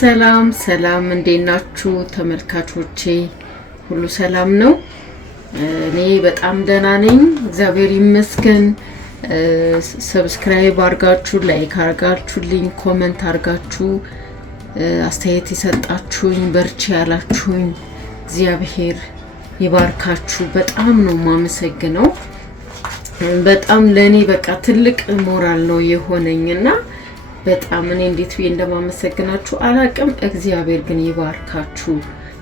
ሰላም ሰላም እንዴናችሁ ተመልካቾቼ ሁሉ ሰላም ነው እኔ በጣም ደህና ነኝ እግዚአብሔር ይመስገን ሰብስክራይብ አርጋችሁ ላይክ አርጋችሁልኝ ኮሜንት አርጋችሁ አስተያየት ይሰጣችሁኝ በርቺ ያላችሁኝ እግዚአብሔር ይባርካችሁ በጣም ነው ማመሰግነው በጣም ለኔ በቃ ትልቅ ሞራል ነው የሆነኝና በጣም እኔ እንዴት ብዬ እንደማመሰግናችሁ አላቅም እግዚአብሔር ግን ይባርካችሁ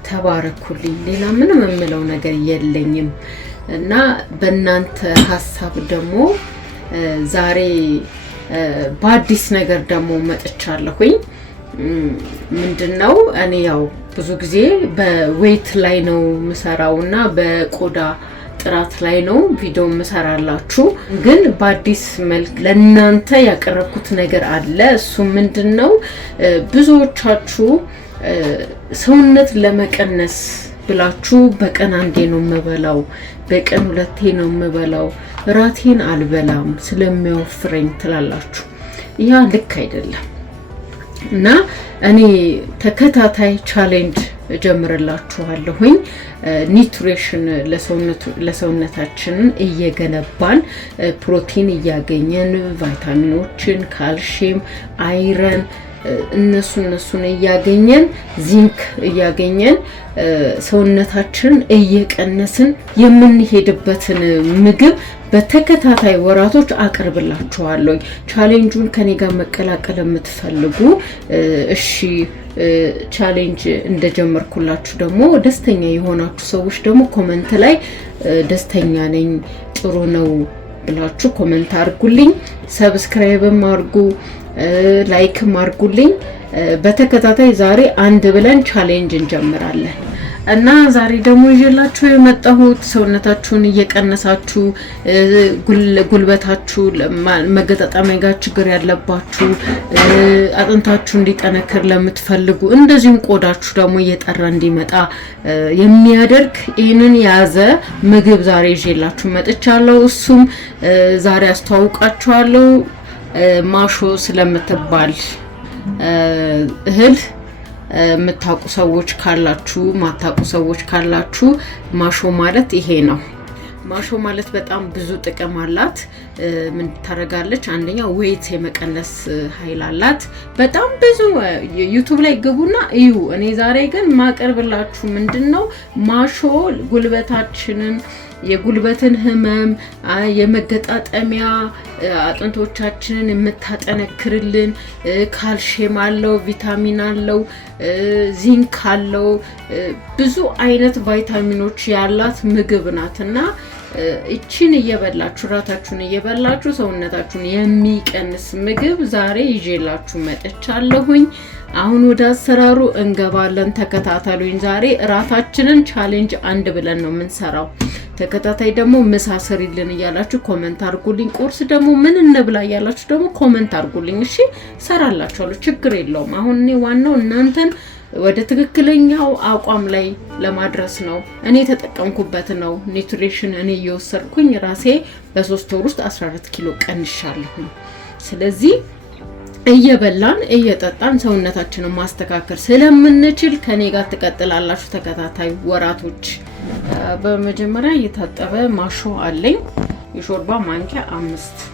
ተባረኩልኝ ሌላ ምንም የምለው ነገር የለኝም እና በእናንተ ሐሳብ ደግሞ ዛሬ በአዲስ ነገር ደግሞ መጥቻለሁኝ ምንድነው እኔ ያው ብዙ ጊዜ በዌት ላይ ነው መሰራውና በቆዳ ጥራት ላይ ነው ቪዲዮ መሰራላችሁ ግን በአዲስ መልክ ለእናንተ ያቀረብኩት ነገር አለ እሱ ምንድነው ብዙዎቻችሁ ሰውነት ለመቀነስ ብላችሁ በቀን አንዴ ነው መበላው በቀን ሁለቴ ነው መበላው ራቴን አልበላም ስለሚያወፍረኝ ትላላችሁ ያ ልክ አይደለም እና እኔ ተከታታይ ቻሌንጅ ጀምረላችኋለሁኝ ኒውትሪሽን ለሰውነታችን እየገነባን ፕሮቲን እያገኘን ቫይታሚኖችን ካልሲየም አይረን እነሱን እያገኘን ዚንክ እያገኘን ሰውነታችን እየቀነስን የምንሄድበትን ምግብ በተከታታይ ወራቶች አቀርብላችኋለሁ ቻሌንጁን ከኔ ጋር መቀላቀል የምትፈልጉ እሺ ቻሌንጅ እንደጀመርኩላችሁ ደግሞ ደስተኛ የሆናችሁ ሰዎች ደግሞ ኮሜንት ላይ ደስተኛ ነኝ ጥሩ ነው ብላችሁ ኮሜንት አርጉልኝ ሰብስክራይብም አርጉ ላይክም አርጉልኝ በተከታታይ ዛሬ አንድ ብለን ቻሌንጅ እንጀምራለን እና ዛሬ ደግሞ ይዤላችሁ የመጣሁት ሰውነታችሁን እየቀነሳችሁ ጉልበታችሁ መገጣጠሚያ ጋር ችግር ያለባችሁ አጥንታችሁ እንዲጠነክር ለምትፈልጉ እንደዚህም ቆዳችሁ ደግሞ እየጠራ እንዲመጣ የሚያደርግ ይሄንን ያዘ ምግብ ዛሬ ይዤላችሁ መጥቻለሁ እሱም ዛሬ አስተዋውቃችኋለሁ ማሾ ስለምትባል እህል መታቁ ሰዎች ካላችሁ ማታቁ ሰዎች ካላችሁ ማሾ ማለት ይሄ ነው ማሾ ማለት በጣም ብዙ ጥቅም አላት ምን ታረጋለች አንደኛ ዌት የመቀነስ ኃይል አላት በጣም ብዙ ዩቲዩብ ላይ ግቡና እዩ እኔ ዛሬ ግን ማቀርብላችሁ ምንድነው ማሾ ጉልበታችንን የጉልበትን ህመም የመገጣጠሚያ አጥንቶቻችንን የምታጠነክርልን ካልሲየም አለው ቪታሚን አለው ዚንክ አለው ብዙ አይነት ቫይታሚኖች ያላት ምግብ ናትና እቺን እየበላችሁ ራታችሁን እየበላችሁ ሰውነታችሁን የሚቀንስ ምግብ ዛሬ ይዤላችሁ መጥቻለሁኝ አሁን ወደ አሰራሩ እንገባለን ተከታተሉኝ ዛሬ ራታችንን ቻሌንጅ አንድ ብለን ነው የምንሰራው ተከታታይ ደግሞ ምሳ ሰሪልን ይያላችሁ ኮሜንት አርጉልኝ ቁርስ ደግሞ ምን እንብላ ይያላችሁ ደግሞ ኮሜንት አርጉልኝ እሺ ሰራላችኋለሁ ችግር የለውም አሁን እኔ ዋናው እናንተን ወደ ትክክለኛው አቋም ላይ ለማድረስ ነው እኔ ተጠቀምኩበት ነው ኒውትሪሽን እኔ እየወሰድኩኝ ራሴ በ3 ወር ውስጥ 14 ኪሎ ቀንሻለሁ ስለዚህ እየበላን እየጠጣን ሰውነታችንን ማስተካከል ስለምንችል ከኔ ጋር ተቀጥላላችሁ ተከታታይ ወራቶች በመጀመሪያ የታጠበ ማሾ አለኝ የሾርባ ማንኪያ 5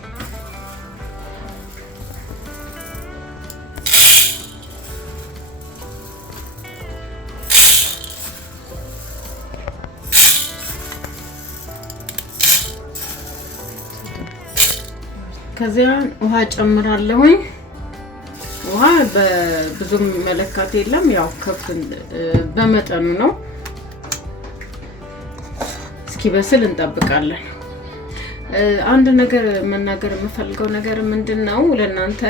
ከዚያ ውሃ ጨምራለሁኝ ውሃ በብዙም መለካት የለም ያው ከፍን በመጠኑ ነው እስኪ በስል እንጠብቃለን አንድ ነገር መናገር የምፈልገው ነገር ምንድነው ለእናንተ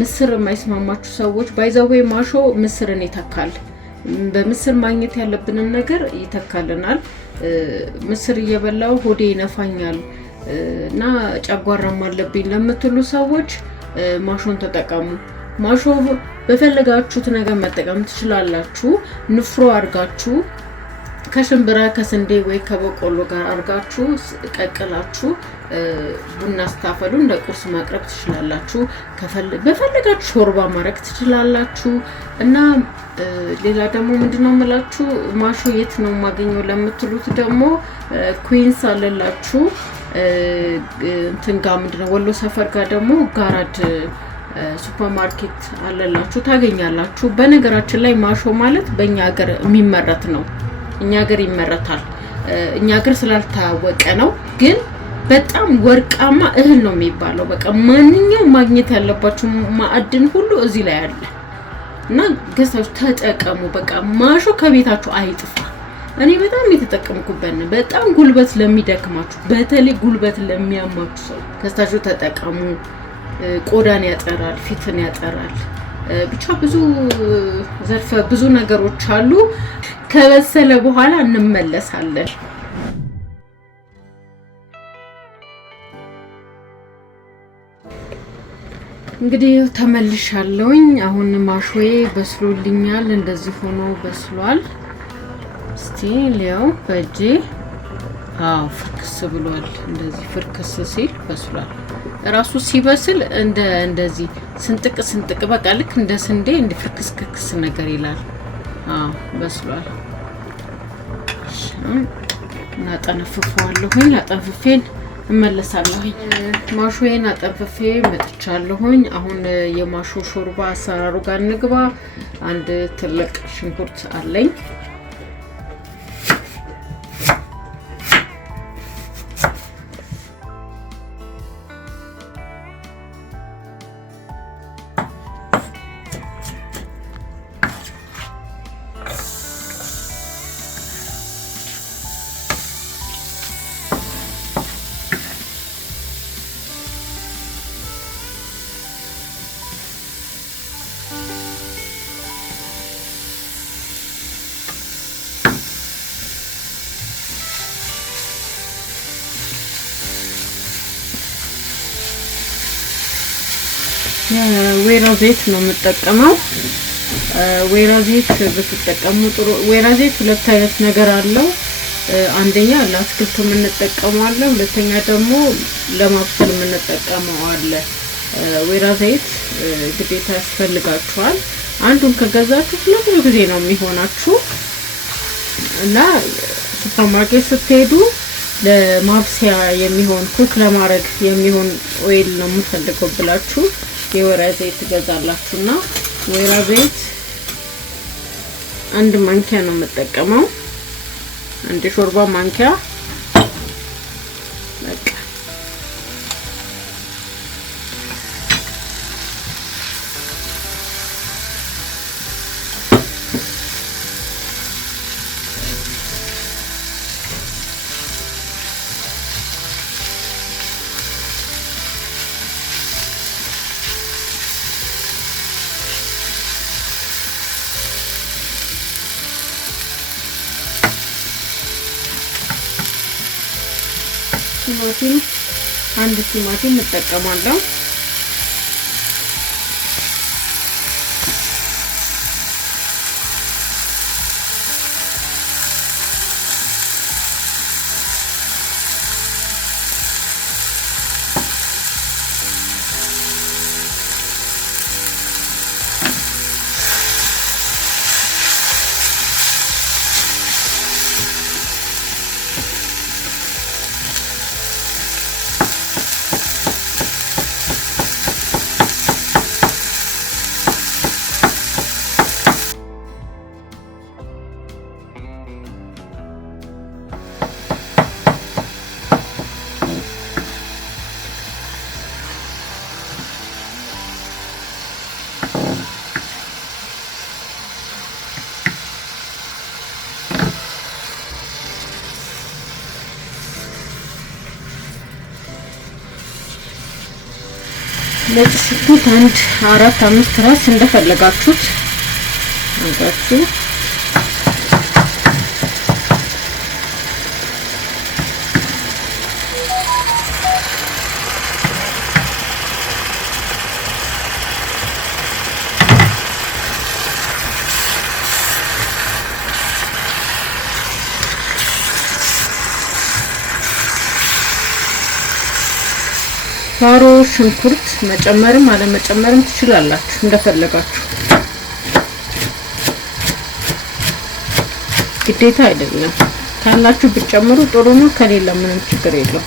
ምስር የማይስማማችሁ ሰዎች ባይዘዌ ማሾ ምስርን ይተካል በምስር ማግኘት ያለብንን ነገር ይተካልናል ምስር እየበላው ሆዴ ይነፋኛል እና ጨጓራም አለብኝ ለምትሉ ሰዎች ማሾን ተጠቀሙ ማሾ በፈለጋችሁት ነገር መጠቀም ትችላላችሁ ንፍሮ አርጋችሁ ከሽምብራ ከስንዴ ወይ ከበቆሎ ጋር አርጋችሁ ቀቅላችሁ ቡና ስታፈሉ እንደ ቁርስ ማቅረብ ትችላላችሁ። በፈለጋችሁ ሾርባ ማድረግ ትችላላችሁ። እና ሌላ ደግሞ ምንድነው የምላችሁ ማሾ የት ነው የማገኘው ለምትሉት ደግሞ ኩዊንስ አለላችሁ እንትን ጋር ምንድነው ወሎ ሰፈር ጋር ደግሞ ጋራድ ሱፐርማርኬት አለላችሁ ታገኛላችሁ። በነገራችን ላይ ማሾ ማለት በእኛ ሀገር የሚመረት ነው። እኛ ሀገር ይመረታል። እኛ ሀገር ስላልታወቀ ነው። ግን በጣም ወርቃማ እህል ነው የሚባለው። በቃ ማንኛውም ማግኘት ያለባችሁ ማዕድን ሁሉ እዚህ ላይ አለ እና ገዝታችሁ ተጠቀሙ። በቃ ማሾ ከቤታችሁ አይጥፋ። እኔ በጣም የተጠቀምኩበት ነው። በጣም ጉልበት ለሚደክማችሁ፣ በተለይ ጉልበት ለሚያማችሁ ሰው ገዝታችሁ ተጠቀሙ። ቆዳን ያጠራል፣ ፊትን ያጠራል። ብቻ ብዙ ዘርፈ ብዙ ነገሮች አሉ። ከበሰለ በኋላ እንመለሳለን። እንግዲህ ተመልሻለሁኝ። አሁን ማሾዬ በስሎልኛል። እንደዚህ ሆኖ በስሏል። እስቲ ሊያው በእጄ ፍርክስ ብሏል። እንደዚህ ፍርክስ ሲል በስሏል። ራሱ ሲበስል እንደዚህ ስንጥቅ በቃ ልክ እንደ ስንዴ እንደ ፍርክስ ነገር ይላል። በስሏል። እናጠነፍፈዋለሁኝ። አጠንፍፌን እመለሳለሁኝ። ማሾዬን አጠንፍፌ መጥቻለሁኝ። አሁን የማሾ ሾርባ አሰራሩ ጋር እንግባ። አንድ ትልቅ ሽንኩርት አለኝ። ወይራ ዘይት ነው የምጠቀመው። ወይራ ዘይት ብትጠቀሙ ጥሩ። ወይራ ዘይት ሁለት አይነት ነገር አለው። አንደኛ ለአትክልት የምንጠቀመው አለ፣ ሁለተኛ ደግሞ ለማብሰል የምንጠቀመው አለ። ወይራ ዘይት ግዴታ ያስፈልጋችኋል። አንዱን ከገዛችሁ ለብዙ ጊዜ ነው የሚሆናችሁ እና ሱፐርማርኬት ስትሄዱ ለማብሰያ የሚሆን ኩክ ለማድረግ የሚሆን ኦይል ነው የምፈልገው ብላችሁ የወይራ ዘይት ትገዛላችሁና ወይራ ዘይት አንድ ማንኪያ ነው የምጠቀመው። አንድ ሾርባ ማንኪያ በቃ ቲማቲም አንድ ቲማቲም እጠቀማለሁ። ነጭ ሽንኩርት አንድ 4-5 ራስ እንደፈለጋችሁት አድርጋችሁ ፋሮ ሽንኩርት መጨመርም አለመጨመርም ትችላላችሁ እንደፈለጋችሁ ግዴታ አይደለም ካላችሁ ብትጨምሩ ጥሩ ነው ከሌለ ምንም ችግር የለውም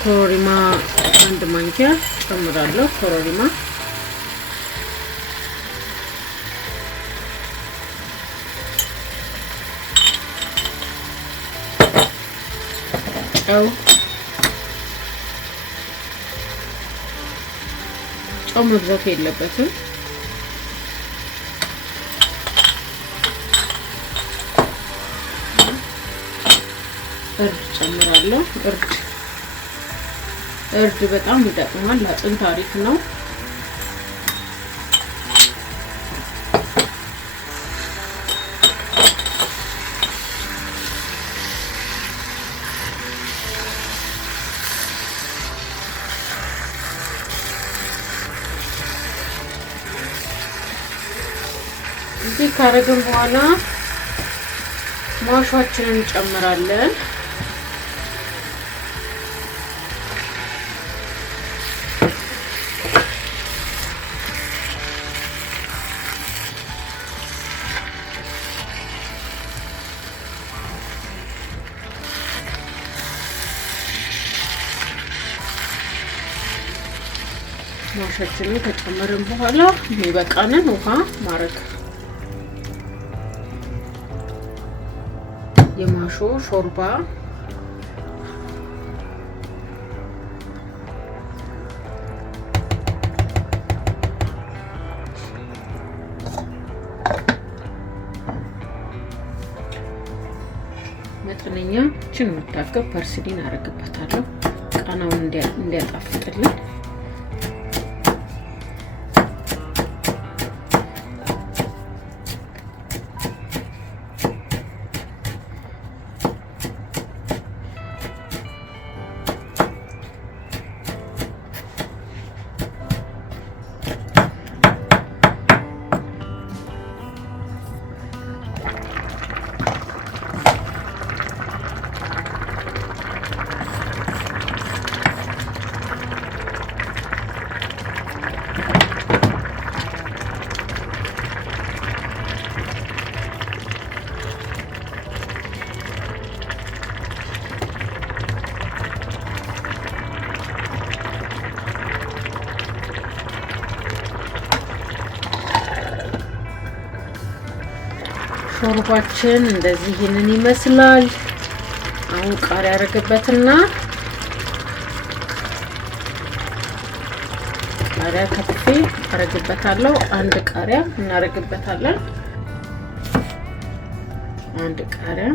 ኮረሪማ አንድ ማንኪያ ጨምራለሁ ኮረሪማ ጨው መብዛት የለበትም እርድ ጨምራለሁ እርድ በጣም ይጠቅማል ለአጥንት አሪፍ ነው እዚህ ካረግን በኋላ ማሻችንን እንጨምራለን ማሻችንን ከጨመርን በኋላ የሚበቃንን ውሃ ማረግ የማሾ ሾርባ መጠነኛ ችን መታከብ ፐርስሊን አረግበታለሁ ቃናውን እንዲያጣፍጥልን ሾርባችን እንደዚህ ይሄንን ይመስላል አሁን ቃሪያ አረግበትና ቃሪያ ከትፌ አረግበታለሁ አንድ ቃሪያ እናረግበታለን አንድ ቃሪያ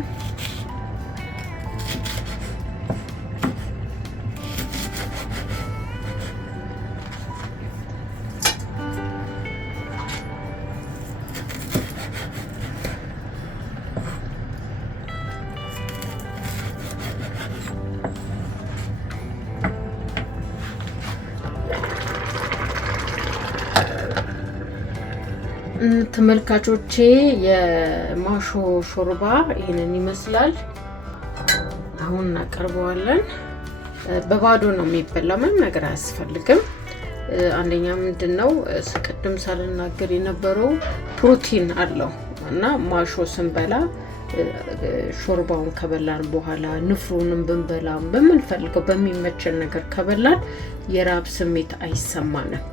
ተመልካቾቼ የማሾ ሾርባ ይሄንን ይመስላል አሁን እናቀርበዋለን በባዶ ነው የሚበላው ምንም ነገር አያስፈልግም አንደኛ ምንድነው ስቅድም ሳልናገር የነበረው ፕሮቲን አለው እና ማሾ ስንበላ ሾርባውን ከበላን በኋላ ንፍሩንም ብንበላም በመንፈልገው በሚመቸን ነገር ከበላን የራብ ስሜት አይሰማንም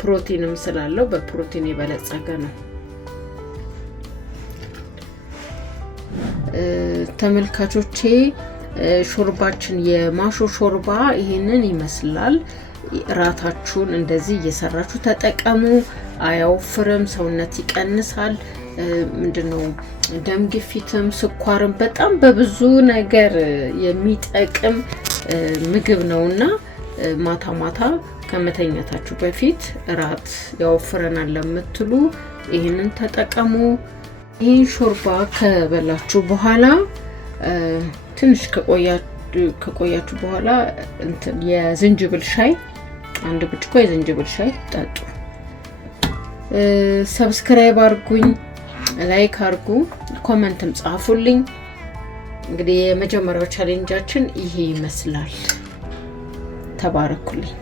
ፕሮቲንም ስላለው በፕሮቲን የበለጸገ ነው ተመልካቾቼ ሾርባችን የማሾ ሾርባ ይሄንን ይመስላል ራታችሁን እንደዚህ እየሰራችሁ ተጠቀሙ አያወፍርም ሰውነት ይቀንሳል ምንድነው ደም ግፊትም ስኳርም በጣም በብዙ ነገር የሚጠቅም ምግብ ነውና ማታ ማታ ከመተኛታችሁ በፊት ራት ያወፍረናል ለምትሉ ይሄንን ተጠቀሙ። ይሄን ሾርባ ከበላችሁ በኋላ ትንሽ ከቆያችሁ በኋላ እንትን የዝንጅብል ሻይ 1 ብርጭቆ የዝንጅብል ሻይ ጠጡ። ሰብስክራይብ አድርጉኝ፣ ላይክ አድርጉ፣ ኮሜንትም ጻፉልኝ። እንግዲህ የመጀመሪያው ቻሌንጃችን ይሄ ይመስላል። ተባረኩልኝ።